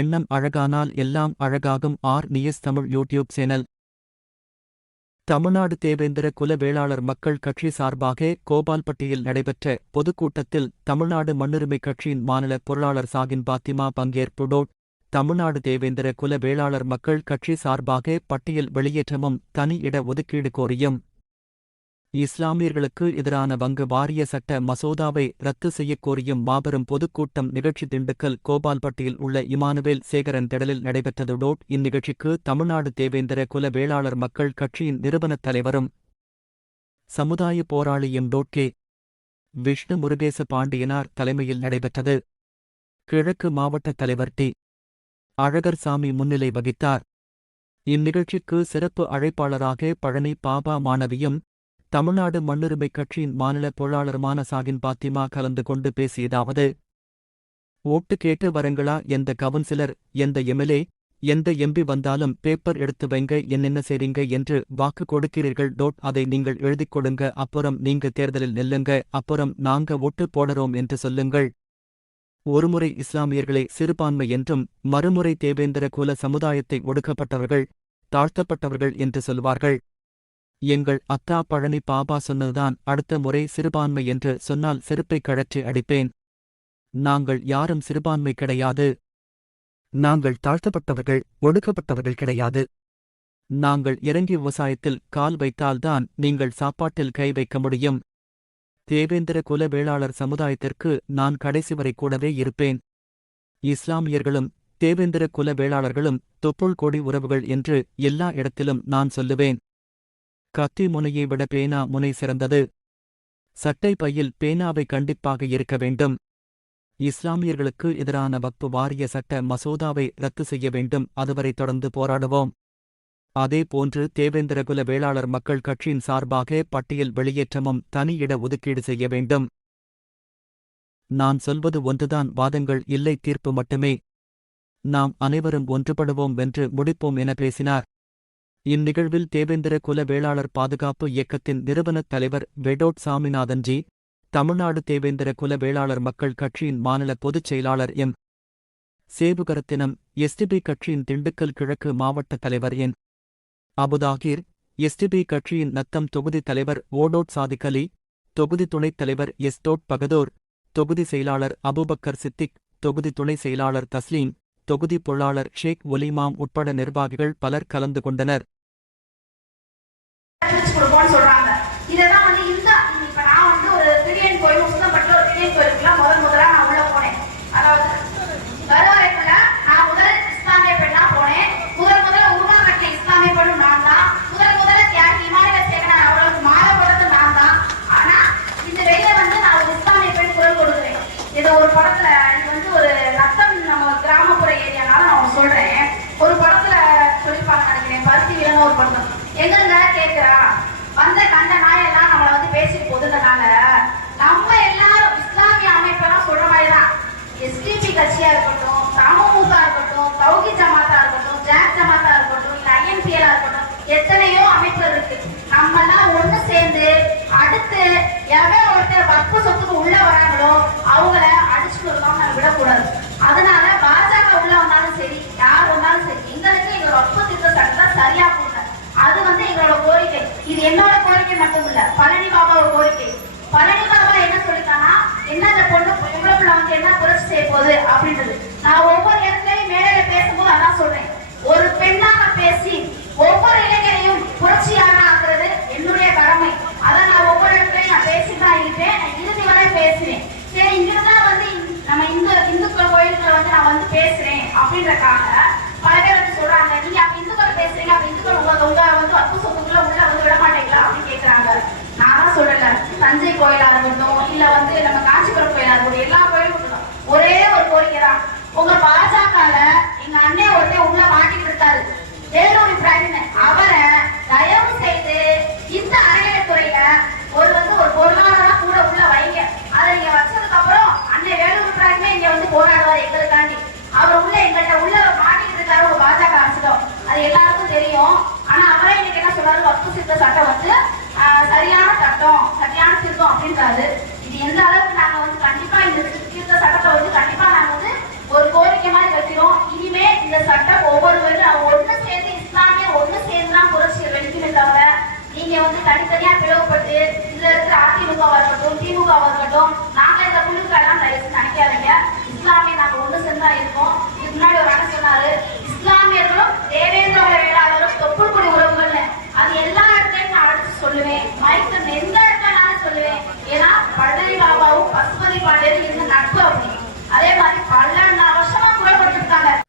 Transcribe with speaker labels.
Speaker 1: எண்ணம் அழகானால் எல்லாம் அழகாகும். R. News Tamil YouTube channel. Tamil Nadu Devendra Kula Vellalar மக்கள் கட்சி சார்பாக கோபால்பட்டியில் நடைபெற்ற பொதுக்கூட்டத்தில் தமிழ்நாடு மண்ணுரிமை கட்சியின் மாநில பொருளாளர் சாகின் பாத்திமா பங்கேற்புடோட் தமிழ்நாடு தேவேந்திர குல வேளாளர் மக்கள் கட்சி சார்பாக பட்டியல் வெளியேற்றமும் தனி இட ஒதுக்கீடு கோரியும். இஸ்லாமியர்களுக்கு எதிரான வங்கு வாரிய சட்ட மசோதாவை ரத்து செய்யக் கோரியும் மாபெரும் பொதுக்கூட்டம் நிகழ்ச்சி திண்டுக்கல் கோபால்பட்டியில் உள்ள இமானுவேல் சேகரன் திடலில் நடைபெற்றதுடோட் இந்நிகழ்ச்சிக்கு தமிழ்நாடு தேவேந்திர குல வேளாளர் மக்கள் கட்சியின் நிறுவனத் தலைவரும் சமுதாய போராளியும் டோட்கே விஷ்ணு முருகேச பாண்டியனார் தலைமையில் நடைபெற்றது. கிழக்கு மாவட்ட தலைவர் டி. அழகர் சாமி முன்னிலை வகித்தார். இந்நிகழ்ச்சிக்கு சிறப்பு அழைப்பாளராக பழனி பாபா மாணவியும் தமிழ்நாடு மண்ணுரிமை கட்சியின் மாநில பொருளாளருமான சாகின் பாத்திமா கலந்து கொண்டு பேசியதாவது ஓட்டு கேட்டு வரங்களா? எந்த கவுன்சிலர்? எந்த எம்எல்ஏ? எந்த எம்பி வந்தாலும் பேப்பர் எடுத்து வைங்க என்னென்ன செய்றீங்க என்று வாக்கு கொடுக்கிறீர்கள். டோட் அதை நீங்கள் எழுதிக் கொடுங்க. அப்புறம் நீங்க தேர்தலில் நெல்லுங்க. அப்புறம் நாங்க ஓட்டு போடுறோம் என்று சொல்லுங்கள். ஒருமுறை இஸ்லாமியர்களை சிறுபான்மை என்றும் மறுமுறை தேவேந்திர குல சமுதாயத்தை ஒடுக்கப்பட்டவர்கள் தாழ்த்தப்பட்டவர்கள் என்று சொல்வார்கள். எங்கள் அத்தா பழனி பாபா சொன்னதுதான் அடுத்த முறை சிறுபான்மை என்று சொன்னால் செருப்பை கழற்றி அடிப்பேன். நாங்கள் யாரும் சிறுபான்மை கிடையாது. நாங்கள் தாழ்த்தப்பட்டவர்கள் ஒடுக்கப்பட்டவர்கள் கிடையாது. நாங்கள் இறங்கி விவசாயத்தில் கால் வைத்தால்தான் நீங்கள் சாப்பாட்டில் கை வைக்க முடியும். தேவேந்திர குல வேளாளர் சமுதாயத்திற்கு நான் கடைசி வரை கூடவே இருப்பேன். இஸ்லாமியர்களும் தேவேந்திர குல வேளாளர்களும் தொப்புள் கொடி உறவுகள் என்று எல்லா இடத்திலும் நான் சொல்லுவேன். கத்தி முனையை விட பேனா முனை சிறந்தது. சட்டை பையில் பேனாவை கண்டிப்பாக இருக்க வேண்டும். இஸ்லாமியர்களுக்கு எதிரான வக்பு வாரிய சட்ட மசோதாவை ரத்து செய்ய வேண்டும். அதுவரை தொடர்ந்து போராடுவோம். அதேபோன்று தேவேந்திரகுல வேளாளர் மக்கள் கட்சியின் சார்பாக பட்டியல் வெளியேற்றமும் தனியிட ஒதுக்கீடு செய்ய வேண்டும். நான் சொல்வது ஒன்றுதான் வாதங்கள் இல்லை தீர்ப்பு மட்டுமே. நாம் அனைவரும் ஒன்றுபடுவோம் வென்று முடிப்போம் என பேசினார். இந்நிகழ்வில் தேவேந்திர குல வேளாளர் பாதுகாப்பு இயக்கத்தின் நிறுவனத் தலைவர் வெடோட் சாமிநாதன்ஜி தமிழ்நாடு தேவேந்திர குல வேளாளர் மக்கள் கட்சியின் மாநில பொதுச் செயலாளர் எம். சேபுகரத்தினம் எஸ்டிபி கட்சியின் திண்டுக்கல் கிழக்கு மாவட்ட தலைவர் என். அபுதாகிர் எஸ்டிபி கட்சியின் நத்தம் தொகுதி தலைவர் ஓடோட் சாதிகலி தொகுதி துணைத் தலைவர் எஸ்டோட் பகதோர் தொகுதி செயலாளர் அபுபக்கர் சித்திக் தொகுதி துணை செயலாளர் தஸ்லீம் தொகுதி பொருளாளர் ஷேக் ஒலிமாம் உட்பட நிர்வாகிகள் பலர் கலந்து கொண்டனர்.
Speaker 2: பிரிச்சு கொடுப்போம்னு சொல்றாங்க. இதெல்லாம் வந்து இந்த இப்ப நான் வந்து ஒரு பிரியன் கோயில் உசிதம்பட்டில் ஒரு பிரியன் கோயிலுக்குலாம் முதல் முதலா நான் உள்ள போனேன். அதாவது கருவறைக்குள்ள நான் முதல் இஸ்லாமிய பெண்ணா போனேன். முதல் முதல்ல உருவாக்கட்டிய இஸ்லாமிய பெண்ணும் நான் தான். முதல் முதல்ல தியாகி இமானுவ சேகரன் அவ்வளவு மாலை போடுறது நான் தான். ஆனா இந்த வெளியில வந்து நான் ஒரு இஸ்லாமிய பெண் குரல் கொடுக்குறேன். ஏதோ ஒரு படத்துல இது வந்து ஒரு ரத்தம் நம்ம கிராமப்புற ஏரியானால நான் சொல்றேன். ஒரு படத்துல சொல்லிப்பாங்க நினைக்கிறேன். பருத்தி விலங்க ஒரு படம். எங்கங்க கேக்குறா? வந்த கண்ட நாயெல்லாம் நம்மள வந்து பேசிட்டு போதுனால நம்ம எல்லாரும் இஸ்லாமிய அமைப்பெல்லாம் சொல்ற மாதிரி தான் எஸ்டிபி கட்சியா இருக்கட்டும் தமுமுக இருக்கட்டும் தௌகி ஜமாத்தா இருக்கட்டும் ஜாக் ஜமாத்தா இருக்கட்டும் இல்ல ஐஎன்பிஎலா இருக்கட்டும் எத்தனையோ அமைப்பு இருக்கு. நம்ம எல்லாம் ஒண்ணு சேர்ந்து அடுத்து எவன் ஒருத்தர் வற்பு சொத்துக்கு உள்ள வராங்களோ அவங்கள அடிச்சுட்டு வரலாம் நம்ம விடக்கூடாது அதனால பாஜக உள்ள வந்தாலும் சரி யார் வந்தாலும் சரி எங்களுக்கு எங்க வற்பு திட்ட சட்டத்தை சரியா கொடுங்க அது வந்து எங்களோட கோரிக்கை இது என்னோட கோரிக்கை மட்டும் இல்ல பழனி பாபாவோட கோரிக்கை. பழனி பாபா என்ன சொல்லிட்டானா என்ன இந்த பொண்ணு எவ்வளவு பிள்ளை வந்து என்ன புரட்சி செய்ய போகுது அப்படின்றது. நான் ஒவ்வொரு இடத்துலயும் மேடையில பேசும்போது அதான் சொல்றேன். ஒரு பெண்ணாக பேசி ஒவ்வொரு இளைஞரையும் புரட்சியாக ஆக்குறது என்னுடைய கடமை. அதை நான் ஒவ்வொரு இடத்துலயும் நான் பேசிட்டு தான் இருப்பேன் நான் இறுதி வரை பேசுவேன். சரி இங்கிருந்தா வந்து நம்ம இந்து இந்துக்கள் கோயில்களை வந்து நான் வந்து பேசுறேன் அப்படின்றக்காக பல பேர் வந்து சொல்றாங்க. நீங்க அப்ப இந்துக்கள் பேசுறீங்க. அப்ப இந்துக்கள் உங்க உங்க வந்து அப்பு சொத்துக்குள்ள அப்படின்னு கேட்குறாங்க நான் தான் சொல்லலை. தஞ்சை கோயிலா இருக்கட்டும் இல்ல வந்து நம்ம காஞ்சிபுரம் கோயிலா இருக்கட்டும் எல்லா கோயிலும் இருக்கட்டும். ஒரே ஒரு கோரிக்கை தான். உங்க பாஜகவில் எங்க அண்ணன் ஒருத்தர் உள்ள மாட்டிட்டு இருக்காரு. வேலூர் இப்ராஹிம் அவரை தயவு செய்து இந்த அறநிலைத்துறையில ஒரு வந்து ஒரு பொருளாதார கூட உள்ள வைங்க அதை நீங்க வச்சதுக்கு அப்புறம் அண்ணன் வேலூர் இப்ராஹிமே இங்க வந்து போராடுவார் எங்களுக்காண்டி அவர் உள்ள எங்கள்கிட்ட உள்ள மாட்டிட்டு இருக்காரு ஒரு பாஜக அரசிடம் அது எல்லாருக்கும் தெரியும் ஆனா அவரே இன்னைக்கு என்ன சொல்றாரு வப்பு சித்த சட்டம் வந்து ஆஹ், சரியான சட்டம் சரியான திருத்தம் அப்படின்றாரு இது எந்த அளவுக்கு நாங்க வந்து கண்டிப்பா இந்த திருத்த சட்டத்தை வந்து கண்டிப்பா நாங்க வந்து ஒரு கோரிக்கை மாதிரி வைக்கிறோம் இனிமே நீங்க வந்து தனித்தனியா பிளவுபட்டு இதுல இருக்கிற அதிமுகவா இருக்கட்டும் திமுகவா இருக்கட்டும் நாங்க இந்த குழுக்கெல்லாம் தயவு நினைக்காதீங்க இஸ்லாமிய நாங்க ஒண்ணு சேர்ந்தா இருக்கோம். இதுக்கு முன்னாடி ஒரு அண்ணன் சொன்னாரு இஸ்லாமியர்களும் தேவேந்திர குல வேளாளரும் தொப்புள் கொடி உறவுகள்னு அது எல்லா இடத்துலயும் நான் அழைச்சு சொல்லுவேன் மைக்கு எந்த இடத்துல நானும் சொல்லுவேன் ஏன்னா பழனி பாபாவும் பசுபதி பாண்டியரும் இருந்த நட்பு அப்படி அதே மாதிரி பல வருஷமா குரல் கொடுத்துருக்காங்க